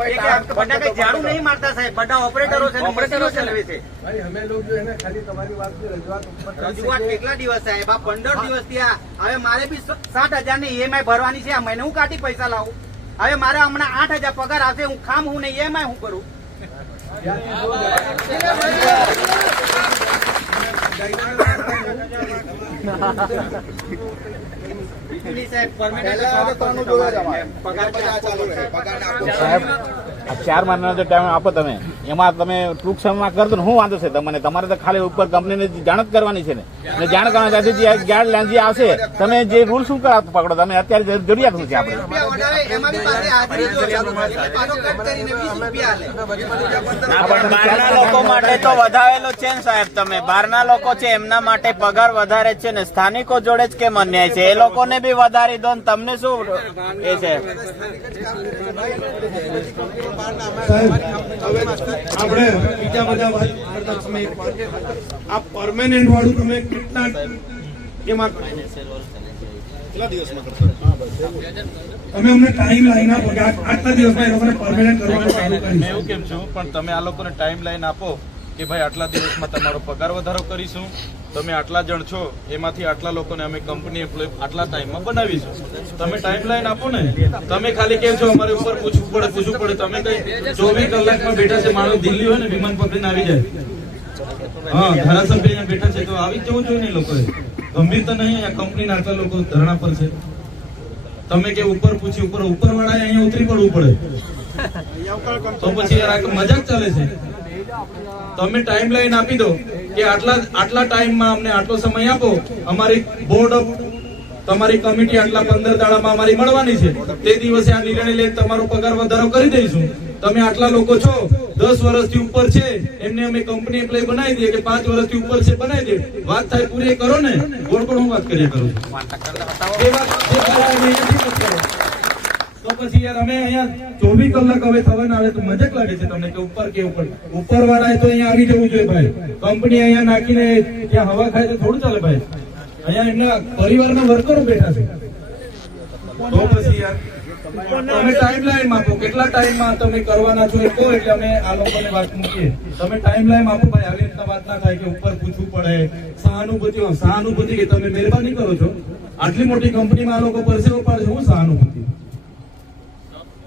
बड़ा कहीं झाड़ू नहीं मारता साहब, बड़ा ऑपरेटरो से ऑपरेटरो चलावे छे। भाई हमें लोग जो है ना खाली तुम्हारी बात की रजूआत કેટલા દિવસ સાહેબ? આ 15 દિવસ થયા। હવે મારે બી 60,000 ની ઈએમઆઈ ભરવાની છે। આ મહિને હું કાઢી પૈસા લાવું? હવે મારે હમણાં 8,000 પગાર આવશે, હું ખામ હું ને ઈએમઆઈ હું કરું? સાહેબ 4 મહિનાનો જે ટાઈમ આપો તમે, એમાં તમે ટૂંક સમયમાં કરતો ને શું વાંધો છે તમને? તમારે તો ખાલી ઉપર કંપનીને જાણ જ કરવાની છે ને, જાણ કરવાની ત્યાંથી જે ગાઈડલાઈન જે આવશે તમે જે રૂલ શું પકડો તમે? અત્યારે જરૂરિયાત શું છે આપણે? બહારના લોકો માટે તો વધારેલો છે ને સાહેબ, તમે બહારના લોકો છે એમના માટે પગાર વધારે છે ને, સ્થાનિકો જોડે જ કેમ અન્યાય છે? એ લોકોને બી વધારી દો ને તમને શું એ છે? આપણે બીજા બધા વાત કરતા સમય આ પરમેનન્ટ વાળું તમે કેટલા એમાં કેટલા દિવસમાં કરશો? તમે અમને ટાઈમ લાઈન આપો કે આટલા દિવસમાં એ લોકોને પરમેનન્ટ કરવાનું ચાલુ કરીશું. એવું કેમ છું, પણ તમે આ લોકોને ટાઈમ લાઈન આપો કે ભાઈ આટલા દિવસમાં તમારો પગાર વધારો કરીશું, તમે આટલા જણ છો એમાંથી આટલા લોકોને અમે કંપની આટલા ટાઈમમાં બનાવીશું. તમે ટાઈમ લાઈન આપો ને. તમે ખાલી કેમ છો અમારે ઉપર પૂછવું પડે. તમે કઈ 24 કલાકમાં બેઠા છે માણસ દિલ્હી હોય ને વિમાન પકડીને આવી જાય. હા, ધારાસભ્ય અહીંયા બેઠા છે તો આવી જવું જોઈએ ને લોકોએ. ગંભીર તો નહીં, આ કંપનીના આટલા લોકો ધરણા પર છે. તમે કે ઉપર પૂછી ઉપર વાળા અહીંયા ઉતરી પડવું પડે તો પછી યાર આ મજાક ચાલે છે. તમે ટાઈમ લાઈન આપી દો કે આટલા ટાઈમમાં અમને આટલો સમય આપો, અમારી બોર્ડ ઓફ તમારી કમિટી આટલા 15 દાડામાં અમારી મળવાની છે, તે દિવસે આ નિર્ણય લઈને તમારો પગાર વધારો કરી દઈશું. તમે આટલા લોકો છો 10 વર્ષથી ઉપર છે એમને અમે કંપની એમ્પ્લોય બનાવી દઈએ કે 5 વર્ષથી ઉપર છે બનાવી દે. વાત થાય પૂરી કરો ને, ગોળ હું વાત કર્યા કરું છું. તો પછી યાર અમે અહીંયા 24 કલાક હવે થવાના આવે તો મજાક લાગે છે તમને કે ઉપર વાળાએ તો અહીંયા આવી જવું જોઈએ ભાઈ. કંપની અહીંયા નાખીને ત્યાં હવા ખાય તો થોડું ચાલે ભાઈ. અહીંયા એમના પરિવારના વર્કરો બેઠા છે. તો પછી યાર તમે ટાઈમ લાઈન આપો, કેટલા ટાઈમમાં તમે કરવાના છો એ કહો એટલે અમે આ લોકોને વાત મૂકીએ. તમે ટાઈમ લાઈન આપો ભાઈ. આવી રીતના વાત ના થાય કે ઉપર પૂછવું પડે. સહાનુભૂતિ કે તમે મહેરબાની કરો છો, આટલી મોટી કંપનીમાં આ લોકો પરસેવો પાડે છે, હું સહાનુભૂતિ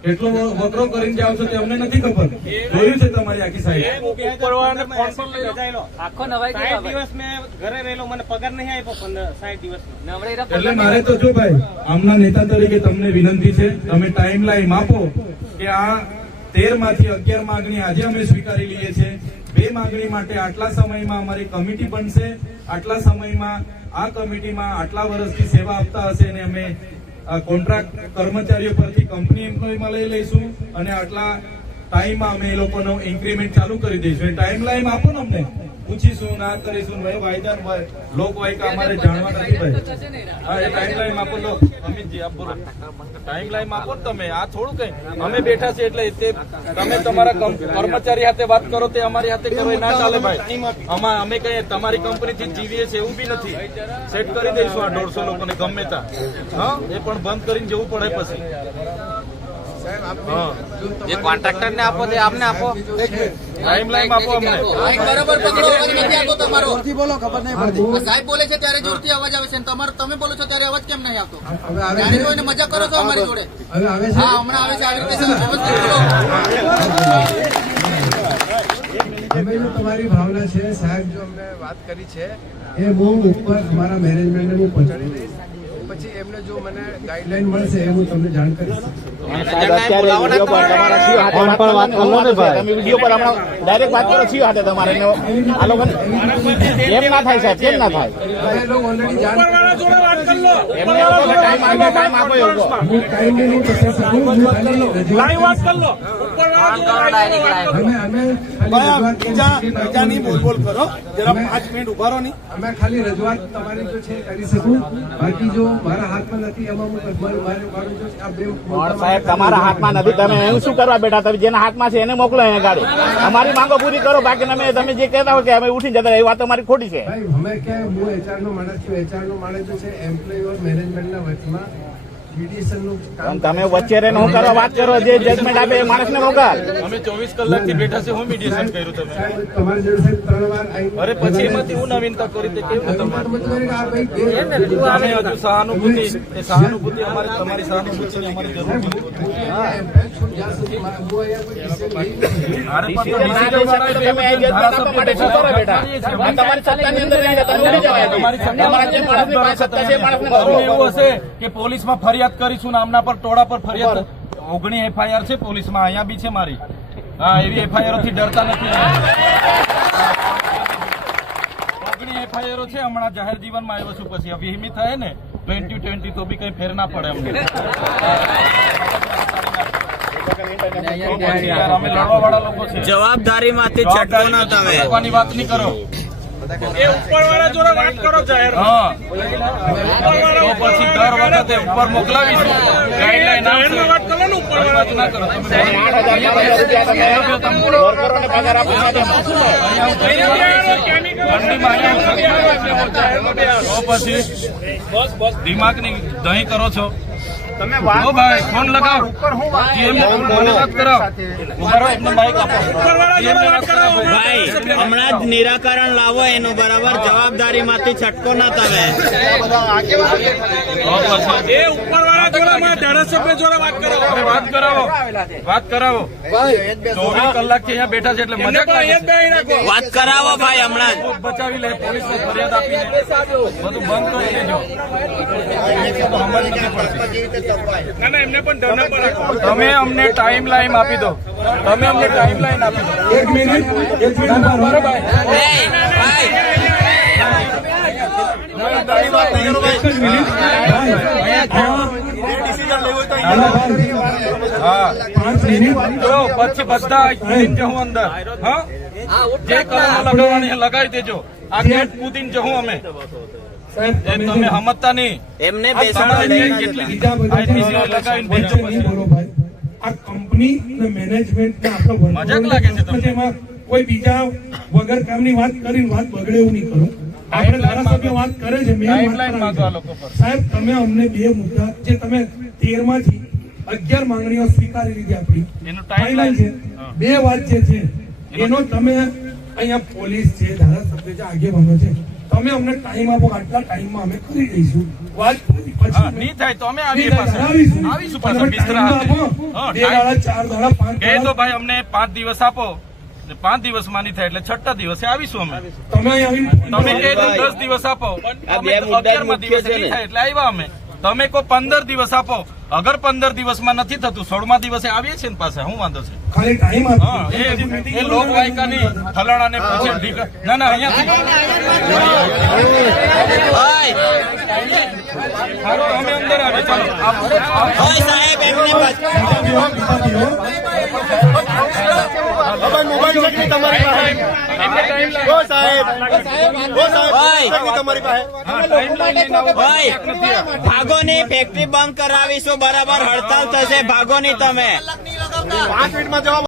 કેટલો વકરો કરીને જાવ છો તે અમને નથી ખબર. જોયું છે તમારી આખી સાઈડ આખો નવાઈ 60 દિવસ મેં ઘરે રહેલો, મને પગાર નહીં આપ્યો 60 દિવસ. એટલે મારે તો જો ભાઈ આમના નેતા તરીકે તમને વિનંતી છે, તમે ટાઈમ લાઈન આપો કે આ 13 માંથી 11 માંગણી આજે અમે સ્વીકારી લઈએ છીએ. 2 માંગણી માટે આટલા સમયમાં અમારી કમિટી બનશે, આટલા સમયમાં આ કમિટીમાં આટલા વર્ષથી સેવા આપતા હશે અને અમે કોન્ટ્રાક્ટ કર્મચારીઓ પરથી કંપની એમ્પ્લોયમાં લઈ લઈશું અને આટલા ટાઈમમાં અમે એ લોકોનો ઇન્ક્રીમેન્ટ ચાલુ કરી દઈશું. ટાઈમ લાઈન આપો ને, અમને પૂછીશું, ના કરીશું. ભાઈ વાયદા લોક વાયકા અમારે જાણવા નથી ભાઈ. હા, એ ટાઈમ લાઈન આપો. લો અમિતજી આપ બોલો. ટાઈમ લાઈન આપો ને તમે. આ થોડું કઈ અમે બેઠા છે એટલે તમે તમારા કર્મચારી સાથે વાત કરો, તે અમારી સાથે કરો એ ના ચાલે ભાઈ. અમે કઈ તમારી કંપનીથી જીવીએ છીએ એવું બી નથી. સેટ કરી દઈશું આ 150 લોકોને ગમે ત્યાં. હા, એ પણ બંધ કરીને જવું પડે પછી. જે કોન્ટ્રાક્ટર ને આપો તે આપને આપો. ટાઈમ લાઈન આપો અમને. બરાબર પકડો, નથી આવતો તમારો. બોલો, ખબર નહીં પડતી. સાહેબ બોલે છે ત્યારે જોરથી અવાજ આવે છે, તમારો તમે બોલો છો ત્યારે અવાજ કેમ નહીં આવતો? ત્યારે જોઈને મજા કરો છો અમારી જોડે. હા, હમણાં આવે છે આવી રીતે. અમે જો તમારી ભાવના છે સાહેબ, જો અમને વાત કરી છે એ બહુ ઉપર અમારા મેનેજમેન્ટને હું પહોંચાડી દઈશ. પછી એમને જો મને ગાઈડલાઈન મળશે એ હું તમને જાણ કરીશ. વિડીયો પર હમણાં ડાયરેક્ટ વાત કરો છીએ હાથે તમારે આ લોકો એમ ના થાય સાહેબ, કેમ ના થાય? ટાઈમ આપો એવું ટાઈમ નહીં પકડી શકું. અમે ખાલી રજૂઆત તમારી જો છે કરી શકું, બાકી જો મારા હાથમાં નથી એમાં હું સાહેબ તમારા હાથમાં નથી. તમે એવું શું કરવા બેઠા? તમે જેના હાથમાં છે એને મોકલો એને ગાડી. અમારી માંગો પૂરી કરો, બાકી તમે જે કહેતા હોય કે અમે ઉઠી જતા એ વાત તમારી ખોટી છે. અમે કે હું HR નો માણસ છું. HR નો માણસ જો છે એમ્પ્લોય ઓર મેનેજમેન્ટના વચમાં તમે વચ્ચે રહીને હું કરવા વાત કરો, જે જજમેન્ટ આપે એ માણસને મોકલ. અમે 24 કલાકથી બેઠા છે. હું મીડિયેશન કર્યું તમે? અરે પછી એમાંથી હું નવીનતા કરી તે કેવું તમે હજુ સહાનુભૂતિ, એ સહાનુભૂતિ અમારે, તમારી સહાનુભૂતિની અમારી જરૂર નથી. અરે પણ તો decision વાળાએ બે તમે એ જજમેન્ટ આપવા માટે શું કરો બેટા? આ તમારી સત્તાની અંદર રહીને તમે ઉડી જવાય. તમારા જે માણસની પાસે સત્તા છે એ માણસને હવે મોકલો. એવું હશે કે પોલીસમાં ફરિયાદ કરીશું ને આમના પર ટોળા પર ફરિયાદ 19 FIR છે પોલીસમાં, અહીંયા બી છે મારી. હા, એવી FIR થી ડરતા નથી. 19 FIR છે હમણાં જાહેર જીવનમાં આવ્યો છું. પછી હવે હિમી થાય ને 2020 તો બી કઈ ફેર ના પડે અમને. અમે લડવા વાળા લોકો છે. જવાબદારીમાંથી છટકો ના તમે. છટકવાની વાત નહીં કરો. એ ઉપરવાળા જોડે વાત કરો જાહેર. હા, તો પછી દર વખતે ઉપર મોકલાવીશું. ગાઈડલાઈન આવશે. વાત કરો ને ઉપરવાળા ના કરો. તમે 8,000 તમે વર્કરોને પગાર આપો છો. તો પછી દિમાગની દહીં કરો છો. તમે ઓ ભાઈ ફોન લગાવ. વાત કરાવો. ઉભા એમને માઇક આપો. ભાઈ હમણાં જ નિરાકરણ લાવો એનું, બરાબર? જવાબદારીમાંથી છટકો ના તમે. એ ઉપરવાળા જોડામાં ધારાસભ્ય જોડે વાત કરાવો. વાત કરાવો. વાત કરાવો. 24 કલાકથી અહીંયા બેઠા છે એટલે મજાક લાગે છે. વાત કરાવો ભાઈ હમણાં જ. બચાવી લે પોલીસને ફરિયાદ આપીને બધું બંધ કરી દેજો. સમજ નથી પડતી. તમે અમને ટાઈમ લાઈન આપી દો. તમે અમને ટાઈમ લાઈન આપી દો. એક મિનિટ હા, જો પછી બધા કૂદીને જવું અંદર. હા, જે કલમો લગાવવાની એ લગાવી દેજો. આ ગેટ કૂદીને જવું અમે. એ તમે સમજતા નહીં. એમને તમારે બેસાડવા કેટલી બીજા બધા IPC લગાવીને ભેજો પછી. બરોબર. આ કંપની અને મેનેજમેન્ટ મજાક લાગે છે તમને? એમાં કોઈ બીજા વગર કામની વાત કરીને વાત બગડે એવું નહીં કરું. આપણે ધારાસભ્ય વાત કરે છે, મેં વાત ગાઈડલાઈન માંગો આ લોકો પર. સાહેબ તમે અમને બે મુદ્દા જે તમે 13 માંથી 11 માંગણીઓ સ્વીકારી લીધી આપણી એનું timeline છે. બે વાત જે છે એનો તમે અહીંયા પોલીસ છે, ધારાસભ્ય છે, આગેવાનો છે, તમે અમને ટાઈમ આપો. આટલા ટાઈમમાં અમે કરી દઈશું વાત પૂરી. હા, પછી નહીં થાય તો અમે આવીએ પાછા. આવીશું આવીશું પાછા બિસ્તરા ટાઈમ હાથે. આપો. હા, 2 દાડા 4 દાડા 5 કહે તો દાડા ભાઈ અમને 5 દિવસ આપો. 5 દિવસમાં નહીં થાય એટલે 6ઠા દિવસે આવીશું અમે. તમે અહીં તમે આવીને કહે તો 10 દિવસ આપો. અમે 11મા દિવસે નહીં થાય એટલે આવ્યા અમે. તમે કહો 15 દિવસ આપો. અગર 15 દિવસમાં નથી થતું 16મા દિવસે આવીએ છીએ ને પાછા. શું વાંધો છે? ખાલી ટાઈમ આપો. હા, એ લોક વાયકાની ફલાણાને પૂછે ઢીકા. ના ના, અહીંયાથી સારું તો અમે અંદર આવીએ. ચાલો ઓય સાહેબ એમને ભાગોની ફેક્ટરી બંધ કરાવીશું, બરાબર? હડતાલ થશે, ભાગોની તમે. 5 મિનિટમાં જવાબ